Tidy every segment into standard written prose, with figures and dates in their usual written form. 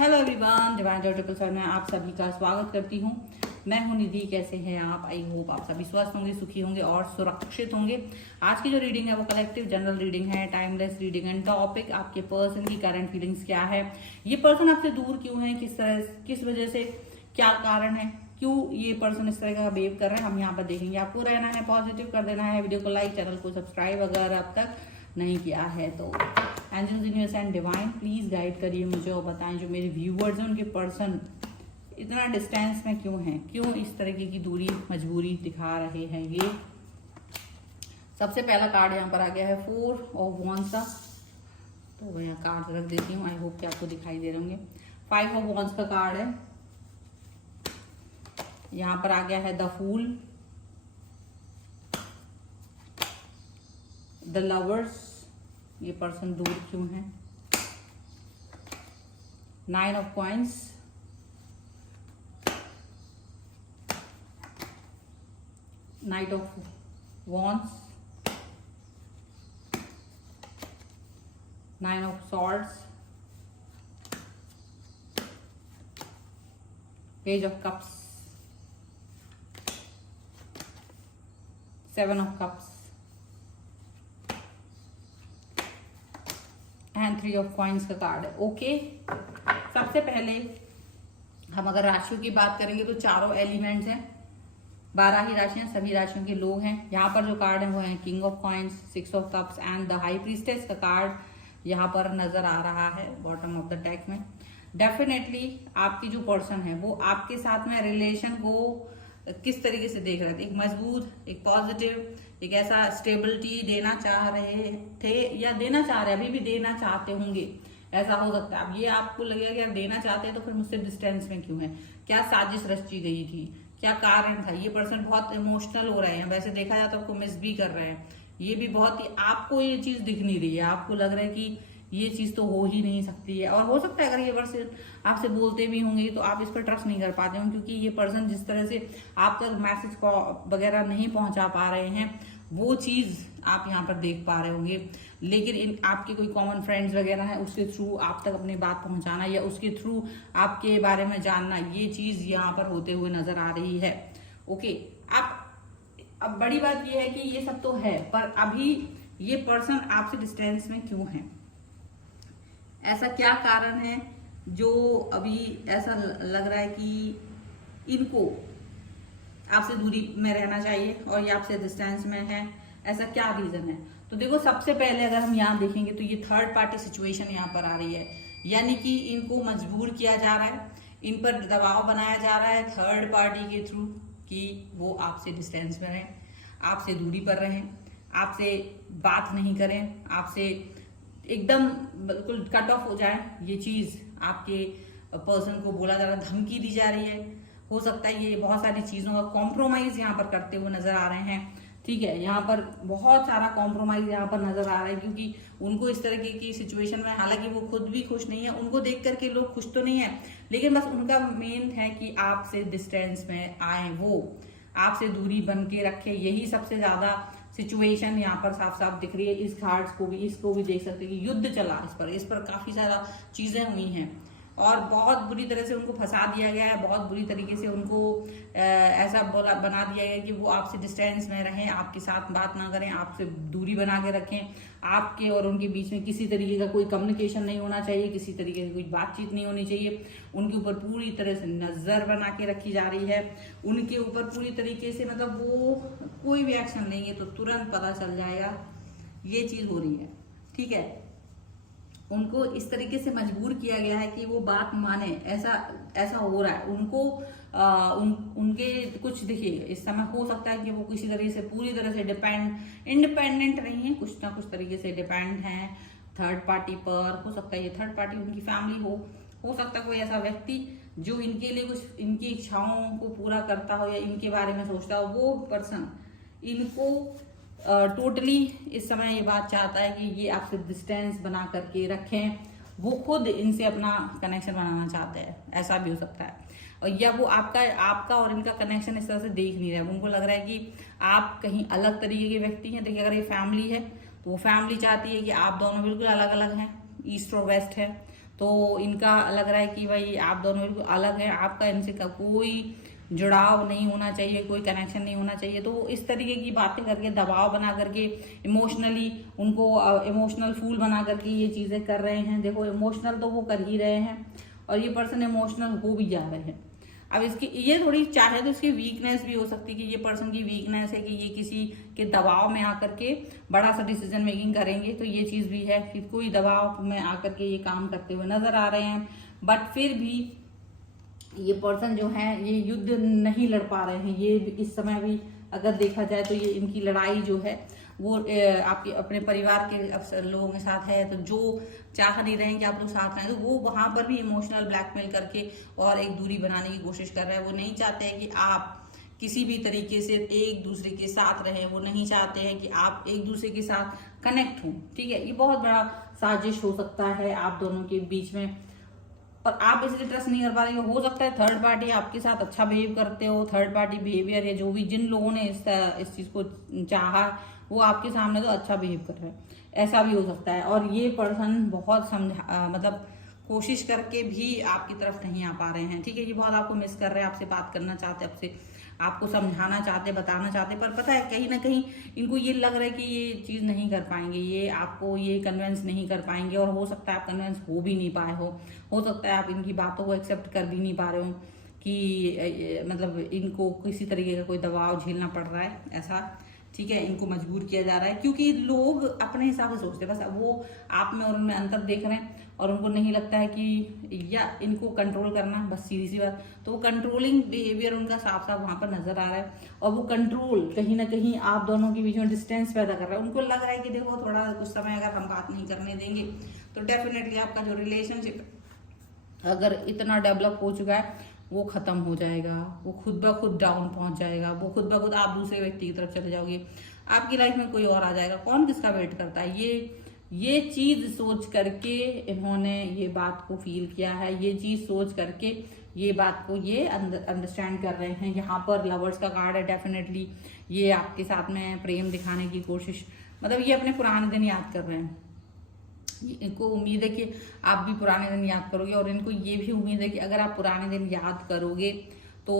Hello everyone, divine triple sir में आप सभी का स्वागत करती हूँ। मैं हूँ निधि। कैसे हैं आप? आई होप आप सभी स्वस्थ होंगे, सुखी होंगे और सुरक्षित होंगे। आज की जो रीडिंग है वो कलेक्टिव जनरल रीडिंग है, टाइमलेस रीडिंग एंड टॉपिक आपके पर्सन की करंट फीलिंग्स क्या है, ये पर्सन आपसे दूर क्यों है, किस वजह से, क्या कारण है, क्यों ये पर्सन इस तरह का बिहेव कर रहे हैं, हम यहाँ पर देखेंगे। आपको रहना है पॉजिटिव, कर देना है वीडियो को लाइक, चैनल को सब्सक्राइब अगर अब तक नहीं किया है तो। Angels, universe and divine please guide करिए मुझे और बताएं जो मेरे व्यूवर्स हैं उनके पर्सन इतना डिस्टेंस में क्यों हैं, क्यों इस तरीके की दूरी मजबूरी दिखा रहे हैं ये। सबसे पहला कार्ड यहाँ पर आ गया है 4 ऑफ वॉन्ड्स का, तो मैं यहाँ कार्ड रख देती हूँ। आई होप कि आपको दिखाई दे रहे होंगे। 5 ऑफ वॉन्ड्स का कार्ड है। यहाँ पर आ गया है द फूल, द लवर्स, ये पर्सन दूर क्यों है। 9 of coins, night of wands, 9 of swords, page of cups, 7 of cups and 3 of coins का कार्ड है। ओके, सबसे पहले हम अगर राशियों की बात करेंगे तो चारों एलिमेंट्स हैं, 12 ही राशियां, सभी राशियों के लोग हैं। यहाँ पर जो कार्ड है वो है king of coins, 6 of cups and the high priestess का कार्ड यहाँ पर नजर आ रहा है बॉटम ऑफ द डेक में। डेफिनेटली आपकी जो पर्सन है वो आपके साथ में रिलेशन को किस तरीके से देख रहे थे, एक मजबूत, एक पॉजिटिव, एक ऐसा स्टेबिलिटी देना चाह रहे थे या देना चाह रहे, अभी भी देना चाहते होंगे, ऐसा हो सकता है। अब ये आपको लगेगा कि यार देना चाहते हैं तो फिर मुझसे डिस्टेंस में क्यों है, क्या साजिश रची गई थी, क्या कारण था। ये पर्सन बहुत इमोशनल हो रहे हैं, वैसे देखा जाए तो आपको मिस भी कर रहे हैं। ये भी बहुत ही, आपको ये चीज दिख नहीं रही है, आपको लग रहा है कि ये चीज तो हो ही नहीं सकती है। और हो सकता है अगर ये पर्सन आपसे बोलते भी होंगे तो आप इस पर ट्रस्ट नहीं कर पाते हो, क्योंकि ये पर्सन जिस तरह से आप तक मैसेज वगैरह नहीं पहुंचा पा रहे हैं वो चीज आप यहाँ पर देख पा रहे होंगे। लेकिन इन आपके कोई कॉमन फ्रेंड्स वगैरह है, उसके थ्रू आप तक अपनी बात पहुंचाना या उसके थ्रू आपके बारे में जानना, ये चीज यहाँ पर होते हुए नजर आ रही है। ओके, अब बड़ी बात ये है कि ये सब तो है, पर अभी ये पर्सन आपसे डिस्टेंस में क्यों है, ऐसा क्या कारण है जो अभी ऐसा लग रहा है कि इनको आपसे दूरी में रहना चाहिए और ये आपसे डिस्टेंस में है, ऐसा क्या रीजन है। तो देखो, सबसे पहले अगर हम यहाँ देखेंगे तो ये थर्ड पार्टी सिचुएशन यहाँ पर आ रही है, यानी कि इनको मजबूर किया जा रहा है, इन पर दबाव बनाया जा रहा है थर्ड पार्टी के थ्रू कि वो आपसे डिस्टेंस में रहें, आपसे दूरी पर रहें, आपसे बात नहीं करें, आपसे एकदम बिल्कुल कट ऑफ हो जाए। ये चीज आपके पर्सन को बोला जा रहा है, धमकी दी जा रही है। हो सकता है ये बहुत सारी चीजों का कॉम्प्रोमाइज यहाँ पर करते हुए नजर आ रहे हैं। ठीक है, यहाँ पर बहुत सारा कॉम्प्रोमाइज यहाँ पर नजर आ रहा है, क्योंकि उनको इस तरह की सिचुएशन में, हालांकि वो खुद भी खुश नहीं है, उनको देख करके लोग खुश तो नहीं है, लेकिन बस उनका मेन है कि आपसे डिस्टेंस में आए, वो आपसे दूरी बन के रखे। यही सबसे ज्यादा सिचुएशन यहाँ पर साफ साफ दिख रही है। इस कार्ड्स को भी, इसको भी देख सकते हैं कि युद्ध चला, इस पर काफी ज्यादा चीजें हुई हैं और बहुत बुरी तरह से उनको फंसा दिया गया है, बहुत बुरी तरीके से उनको ऐसा बना दिया गया कि वो आपसे डिस्टेंस में रहें, आपके साथ बात ना करें, आपसे दूरी बना के रखें। आपके और उनके बीच में किसी तरीके का कोई कम्युनिकेशन नहीं होना चाहिए, किसी तरीके की कोई बातचीत नहीं होनी चाहिए। उनके ऊपर पूरी तरह से नजर बना के रखी जा रही है, उनके ऊपर पूरी तरीके से, मतलब वो कोई भी एक्शन लेंगे तो तुरंत पता चल जाएगा, ये चीज हो रही है। ठीक है, उनको इस तरीके से मजबूर किया गया है कि वो बात माने, ऐसा हो रहा है उनको। उनके कुछ, देखिए, इस समय हो सकता है कि वो किसी तरीके से पूरी तरह से इंडिपेंडेंट नहीं है, कुछ ना कुछ तरीके से डिपेंड है थर्ड पार्टी पर। हो सकता है ये थर्ड पार्टी उनकी फैमिली हो सकता है कोई ऐसा व्यक्ति जो इनके लिए कुछ, इनकी इच्छाओं को पूरा करता हो या इनके बारे में सोचता हो। वो पर्सन इनको टोटली इस समय ये बात चाहता है कि ये आपसे डिस्टेंस बना करके रखें, वो खुद इनसे अपना कनेक्शन बनाना चाहते हैं, ऐसा भी हो सकता है। और या वो आपका और इनका कनेक्शन इस तरह से देख नहीं रहे, उनको लग रहा है कि आप कहीं अलग तरीके के व्यक्ति हैं। देखिए, अगर ये फैमिली है तो वो फैमिली चाहती है कि आप दोनों बिल्कुल अलग अलग हैं, ईस्ट और वेस्ट है, तो इनका लग रहा है कि भाई आप दोनों बिल्कुल अलग हैं, आपका इनसे कोई जुड़ाव नहीं होना चाहिए, कोई कनेक्शन नहीं होना चाहिए। तो इस तरीके की बातें करके, दबाव बना करके, इमोशनली उनको इमोशनल फूल बना करके ये चीज़ें कर रहे हैं। देखो इमोशनल तो वो कर ही रहे हैं और ये पर्सन इमोशनल हो भी जा रहे हैं। अब इसकी ये थोड़ी चाहे तो इसकी वीकनेस भी हो सकती है कि ये पर्सन की वीकनेस है कि ये किसी के दबाव में आकर के बड़ा सा डिसीजन मेकिंग करेंगे। तो ये चीज़ भी है कि कोई दबाव में आकर के ये काम करते हुए नजर आ रहे हैं, बट फिर भी ये पर्सन जो है ये युद्ध नहीं लड़ पा रहे हैं। ये इस समय भी अगर देखा जाए तो ये इनकी लड़ाई जो है वो आपके अपने परिवार के लोगों के साथ है। तो जो चाह नहीं रहे हैं कि आप लोग साथ रहें, तो वो वहां पर भी इमोशनल ब्लैकमेल करके और एक दूरी बनाने की कोशिश कर रहे हैं। वो नहीं चाहते हैं कि आप किसी भी तरीके से एक दूसरे के साथ रहें, वो नहीं चाहते हैं कि आप एक दूसरे के साथ कनेक्ट हों। ठीक है, ये बहुत बड़ा साजिश हो सकता है आप दोनों के बीच में और आप इसलिए ट्रस्ट नहीं कर पा रहे हो सकता है थर्ड पार्टी आपके साथ अच्छा बिहेव करते हो, थर्ड पार्टी बिहेवियर है जो भी जिन लोगों ने इस चीज को चाहा वो आपके सामने तो अच्छा बिहेव कर रहे हैं, ऐसा भी हो सकता है। और ये पर्सन बहुत मतलब कोशिश करके भी आपकी तरफ नहीं आ पा रहे हैं। ठीक है, ये बहुत आपको मिस कर रहे हैं, आपसे बात करना चाहते, आपसे आपको समझाना चाहते, बताना चाहते, पर पता है कहीं ना कहीं इनको ये लग रहा है कि ये चीज़ नहीं कर पाएंगे, ये आपको ये कन्विंस नहीं कर पाएंगे। और हो सकता है आप कन्विंस हो भी नहीं पाए हो सकता है आप इनकी बातों को एक्सेप्ट कर भी नहीं पा रहे हो कि मतलब इनको किसी तरीके का कोई दबाव झेलना पड़ रहा है ऐसा। ठीक है, इनको मजबूर किया जा रहा है क्योंकि लोग अपने हिसाब से सोचते हैं, बस वो आप में और उनमें अंतर देख रहे हैं और उनको नहीं लगता है कि या इनको कंट्रोल करना, बस सीधी सी बात। तो वो कंट्रोलिंग बिहेवियर उनका साफ साफ वहां पर नजर आ रहा है और वो कंट्रोल कहीं ना कहीं आप दोनों के बीच में डिस्टेंस पैदा कर रहा है। उनको लग रहा है कि देखो थोड़ा कुछ समय अगर हम बात नहीं करने देंगे तो डेफिनेटली आपका जो रिलेशनशिप अगर इतना डेवलप हो चुका है वो खत्म हो जाएगा, वो खुद ब खुद डाउन पहुंच जाएगा, वो खुद ब खुद आप दूसरे व्यक्ति की तरफ चले जाओगे, आपकी लाइफ में कोई और आ जाएगा। कौन किसका वेट करता है? ये चीज सोच करके इन्होंने ये बात को फील किया है, ये चीज सोच करके ये बात को ये अंडरस्टैंड कर रहे हैं। यहाँ पर लवर्स का कार्ड है, डेफिनेटली ये आपके साथ में प्रेम दिखाने की कोशिश, मतलब ये अपने पुराने दिन याद कर रहे हैं। इनको उम्मीद है कि आप भी पुराने दिन याद करोगे और इनको ये भी उम्मीद है कि अगर आप पुराने दिन याद करोगे तो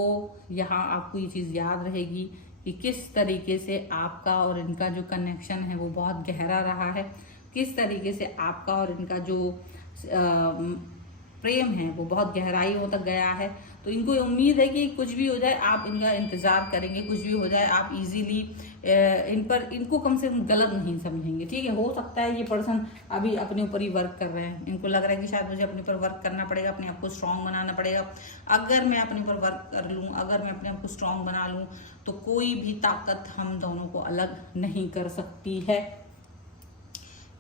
यहाँ आपको ये चीज़ याद रहेगी कि किस तरीके से आपका और इनका जो कनेक्शन है वो बहुत गहरा रहा है, किस तरीके से आपका और इनका जो प्रेम है वो बहुत गहराइयों तक गया है। तो इनको उम्मीद है कि कुछ भी हो जाए आप इनका इंतजार करेंगे, कुछ भी हो जाए आप इजीली इनको कम से कम गलत नहीं समझेंगे। ठीक है, हो सकता है ये पर्सन अभी अपने ऊपर ही वर्क कर रहे हैं, इनको लग रहा है कि शायद मुझे अपने ऊपर वर्क करना पड़ेगा, अपने आप को स्ट्रांग बनाना पड़ेगा। अगर मैं अपने ऊपर वर्क कर लूँ, अगर मैं अपने आप को स्ट्रांग बना लूँ तो कोई भी ताकत हम दोनों को अलग नहीं कर सकती है।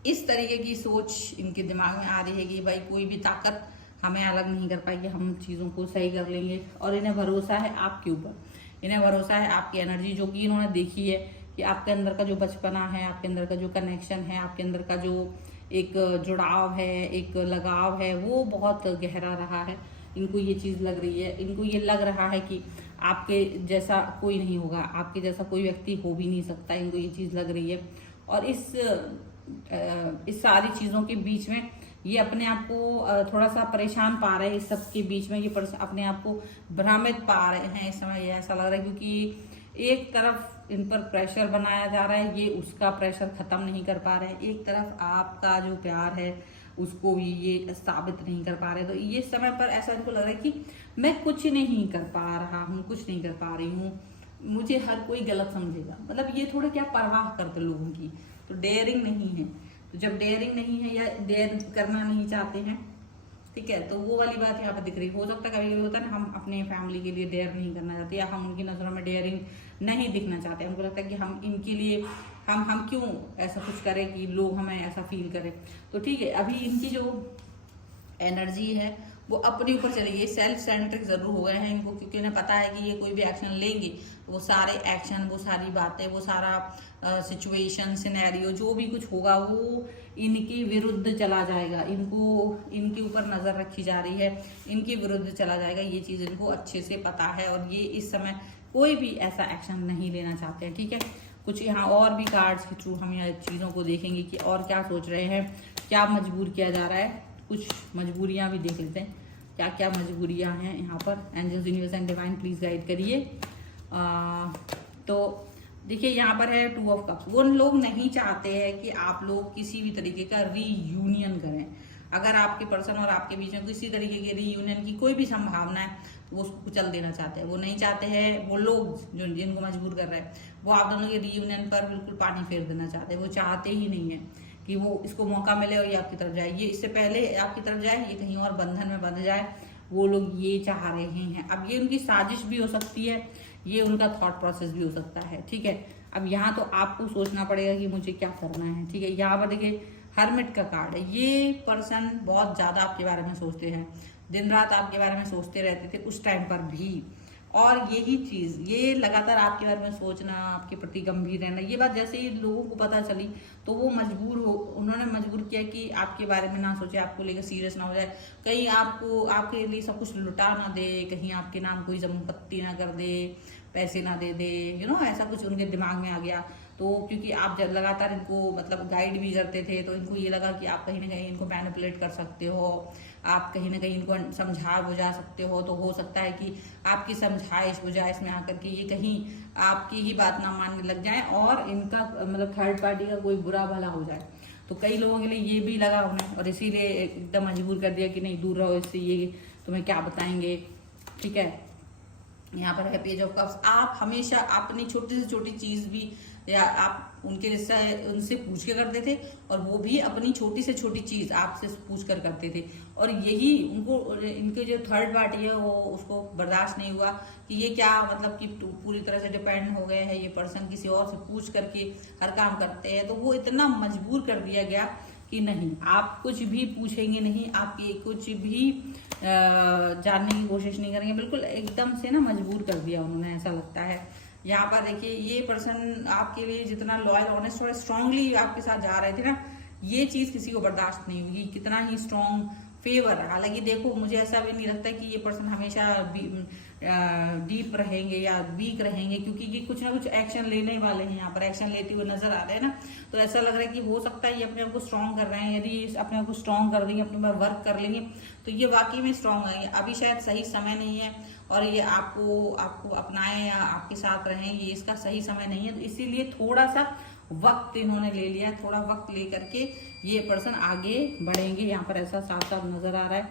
इस तरीके की सोच इनके दिमाग में आ रही है कि भाई कोई भी ताकत हमें अलग नहीं कर पाएगी, हम चीज़ों को सही कर लेंगे। और इन्हें भरोसा है आपके ऊपर, इन्हें भरोसा है आपकी एनर्जी जो कि इन्होंने देखी है कि आपके अंदर का जो बचपना है, आपके अंदर का जो कनेक्शन है, आपके अंदर का जो एक जुड़ाव है, एक लगाव है, वो बहुत गहरा रहा है। इनको ये चीज़ लग रही है, इनको ये लग रहा है कि आपके जैसा कोई नहीं होगा, आपके जैसा कोई व्यक्ति हो भी नहीं सकता, इनको ये चीज़ लग रही है। और इस सारी चीज़ों के बीच में ये अपने आप को थोड़ा सा परेशान पा रहे हैं। इस सब के बीच में ये अपने आप को भ्रमित पा रहे हैं इस समय, ये ऐसा लग रहा है क्योंकि एक तरफ इन पर प्रेशर बनाया जा रहा है, ये उसका प्रेशर खत्म नहीं कर पा रहे हैं, एक तरफ आपका जो प्यार है उसको भी ये साबित नहीं कर पा रहे। तो ये समय पर ऐसा इनको लग रहा है कि मैं कुछ नहीं कर पा रहा हूँ, कुछ नहीं कर पा रही हूँ, मुझे हर कोई गलत समझेगा। मतलब ये थोड़ा क्या परवाह करते लोगों की, तो डेयरिंग नहीं है। तो जब डेयरिंग नहीं है या डेयर करना नहीं चाहते हैं, ठीक है, तो वो वाली बात यहाँ पे दिख रही। हो सकता है कभी कभी होता है ना, हम अपने फैमिली के लिए डेयर नहीं करना चाहते या हम उनकी नज़रों में डेयरिंग नहीं दिखना चाहते। हमको लगता है कि हम इनके लिए हम क्यों ऐसा कुछ करें कि लोग हमें ऐसा फील करें। तो ठीक है, अभी इनकी जो एनर्जी है वो अपने ऊपर चली गई, सेल्फ सेंट्रिक जरूर हो गए हैं इनको, क्योंकि उन्हें पता है कि ये कोई भी एक्शन लेंगे तो वो सारे एक्शन, वो सारी बातें, वो सारा सिचुएशन सिनेरियो जो भी कुछ होगा वो इनके विरुद्ध चला जाएगा। इनको इनके ऊपर नजर रखी जा रही है, इनके विरुद्ध चला जाएगा, ये चीज इनको अच्छे से पता है और ये इस समय कोई भी ऐसा एक्शन नहीं लेना चाहते हैं। ठीक है, कुछ यहाँ और भी कार्ड्स के थ्रू हम यहाँ चीज़ों को देखेंगे कि और क्या सोच रहे हैं, क्या मजबूर किया जा रहा है कुछ मजबूरियां भी देख लेते हैं, क्या क्या मजबूरियां हैं यहाँ पर। Angels, universe and divine please guide करिए। तो देखिए यहाँ पर है 2 ऑफ कप्स। वो लोग नहीं चाहते हैं कि आप लोग किसी भी तरीके का रीयूनियन करें। अगर आपके पर्सन और आपके बीच में किसी तरीके के रीयूनियन की कोई भी संभावना है तो वो उसको कुचल देना चाहते हैं। वो नहीं चाहते हैं, वो लोग जो जिनको मजबूर कर रहे हैं वो आप दोनों के रीयूनियन पर बिल्कुल पानी फेर देना चाहते हैं। वो चाहते ही नहीं है कि वो इसको मौका मिले और ये आपकी तरफ जाए, ये इससे पहले आपकी तरफ जाए, ये कहीं और बंधन में बंध जाए। वो लोग ये चाह रहे हैं। अब ये उनकी साजिश भी हो सकती है, ये उनका थॉट प्रोसेस भी हो सकता है, ठीक है। अब यहाँ तो आपको सोचना पड़ेगा कि मुझे क्या करना है, ठीक है। यहाँ पर देखिए हर्मिट का कार्ड है। ये पर्सन बहुत ज्यादा आपके बारे में सोचते हैं, दिन रात आपके बारे में सोचते रहते थे उस टाइम पर भी। और यही चीज, ये लगातार आपके बारे में सोचना, आपके प्रति गंभीर रहना, ये बात जैसे ही लोगों को पता चली तो वो उन्होंने मजबूर किया कि आपके बारे में ना सोचे, आपको लेकर सीरियस ना हो जाए, कहीं आपको आपके लिए सब कुछ लुटा ना दे, कहीं आपके नाम कोई संपत्ति ना कर दे, पैसे ना दे दे, ऐसा कुछ उनके दिमाग में आ गया। तो क्योंकि आप जब लगातार इनको मतलब गाइड भी करते थे तो इनको ये लगा कि आप कहीं ना कहीं इनको मैनिपुलेट कर सकते हो, आप कहीं ना कहीं इनको समझा बुझा सकते हो। तो हो सकता है कि आपकी समझाइश बुझाइश में आकर के ये कहीं आपकी ही बात ना मानने लग जाए और इनका मतलब थर्ड पार्टी का कोई बुरा भला हो जाए। तो कई लोगों के लिए ये भी लगा उन्हें और इसीलिए एकदम मजबूर कर दिया कि नहीं, दूर रहो इससे, ये तुम्हें क्या बताएंगे, ठीक है। यहाँ पर है पेज ऑफ कप्स। आप हमेशा अपनी छोटी से छोटी चीज भी या आप उनसे पूछ के करते थे और वो भी अपनी छोटी से छोटी चीज आपसे पूछ कर करते थे। और यही उनको, इनके जो थर्ड पार्टी है वो उसको बर्दाश्त नहीं हुआ कि ये क्या मतलब कि पूरी तरह से डिपेंड हो गए हैं, ये पर्सन किसी और से पूछ करके हर काम करते हैं। तो वो इतना मजबूर कर दिया गया कि नहीं, आप कुछ भी पूछेंगे नहीं, आप ये कुछ भी जानने की कोशिश नहीं करेंगे। बिल्कुल एकदम से ना मजबूर कर दिया उन्होंने, ऐसा लगता है। यहाँ पर देखिए ये पर्सन आपके लिए जितना लॉयल, ऑनेस्ट और स्ट्रांगली आपके साथ जा रहे थे ना, ये चीज किसी को बर्दाश्त नहीं हुई। कितना ही स्ट्रांग फेवर है। हालांकि देखो मुझे ऐसा भी नहीं लगता कि ये पर्सन हमेशा डीप रहेंगे या वीक रहेंगे, क्योंकि ये कुछ ना कुछ एक्शन लेने वाले हैं। यहाँ पर एक्शन लेते हुए नजर आ रहे हैं ना, तो ऐसा लग रहा है कि हो सकता है ये अपने आप को स्ट्रांग कर रहे हैं। यदि ये अपने आप को स्ट्रांग कर देंगे, अपने पर वर्क कर लेंगे तो ये वाकई में स्ट्रांग आएंगे। अभी शायद सही समय नहीं है और ये आपको अपनाएं या आपके साथ रहें, ये इसका सही समय नहीं है। तो इसीलिए थोड़ा सा वक्त इन्होंने ले लिया, थोड़ा वक्त ले करके ये पर्सन आगे बढ़ेंगे। यहाँ पर ऐसा साफ साफ नजर आ रहा है।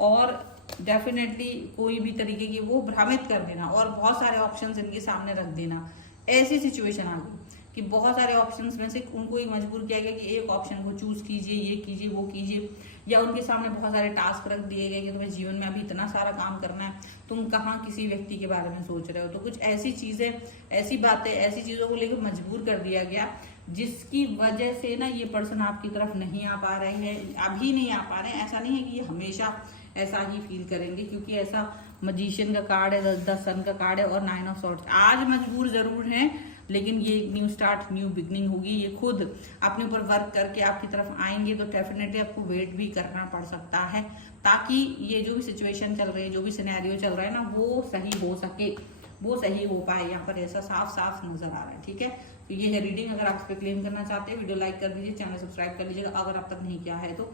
और डेफिनेटली कोई भी तरीके की वो भ्रमित कर देना और बहुत सारे ऑप्शंस इनके सामने रख देना, ऐसी सिचुएशन आ गई कि बहुत सारे ऑप्शंस में से उनको एक मजबूर किया गया कि एक ऑप्शन को चूज कीजिए, ये कीजिए, वो कीजिए। या उनके सामने बहुत सारे टास्क रख दिए गए कि तुम्हें जीवन में अभी इतना सारा काम करना है, तुम कहाँ किसी व्यक्ति के बारे में सोच रहे हो। तो कुछ ऐसी चीजें, ऐसी बातें, ऐसी चीजों को लेकर मजबूर कर दिया गया जिसकी वजह से ना ये पर्सन आपकी तरफ नहीं आ पा रहे हैं, अभी नहीं आ पा रहे हैं। ऐसा नहीं है कि ये हमेशा ऐसा ही फील करेंगे, क्योंकि ऐसा मजिशियन का कार्ड है, द सन का कार्ड है और 9 ऑफ सॉर्ड्स। आज मजबूर जरूर हैं, लेकिन ये न्यू स्टार्ट, न्यू बिगनिंग होगी। ये खुद अपने ऊपर वर्क करके आपकी तरफ आएंगे तो डेफिनेटली आपको वेट भी करना पड़ सकता है, ताकि ये जो भी सिचुएशन चल रही है, जो भी सिनेरियो चल रहा है ना, वो सही हो सके, वो सही हो पाए। यहाँ पर ऐसा साफ साफ नजर आ रहा है, ठीक है। तो ये है रीडिंग। अगर आप इस पे क्लेम करना चाहते हैं, वीडियो लाइक कर दीजिए, चैनल सब्सक्राइब कर लीजिएगा अगर आप तक नहीं किया है तो।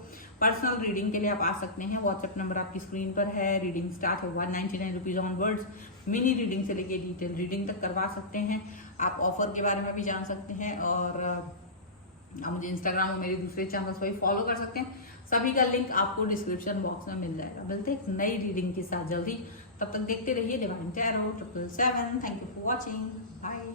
पर्सनल रीडिंग के लिए आप आ सकते हैं, व्हाट्सएप नंबर आपकी स्क्रीन पर है। रीडिंग स्टार्ट है 199 रुपीज ऑनवर्ड्स। मिनी रीडिंग से लेके डिटेल रीडिंग तक करवा सकते हैं। आप ऑफर के बारे में भी जान सकते हैं और आप मुझे इंस्टाग्राम और मेरे दूसरे चैनल्स पर फॉलो कर सकते हैं। सभी का लिंक आपको डिस्क्रिप्शन बॉक्स में मिल जाएगा। मिलते हैं एक नई रीडिंग के साथ जल्दी, तब तक देखते रहिए divine tarot 777। Thank you for watching, bye.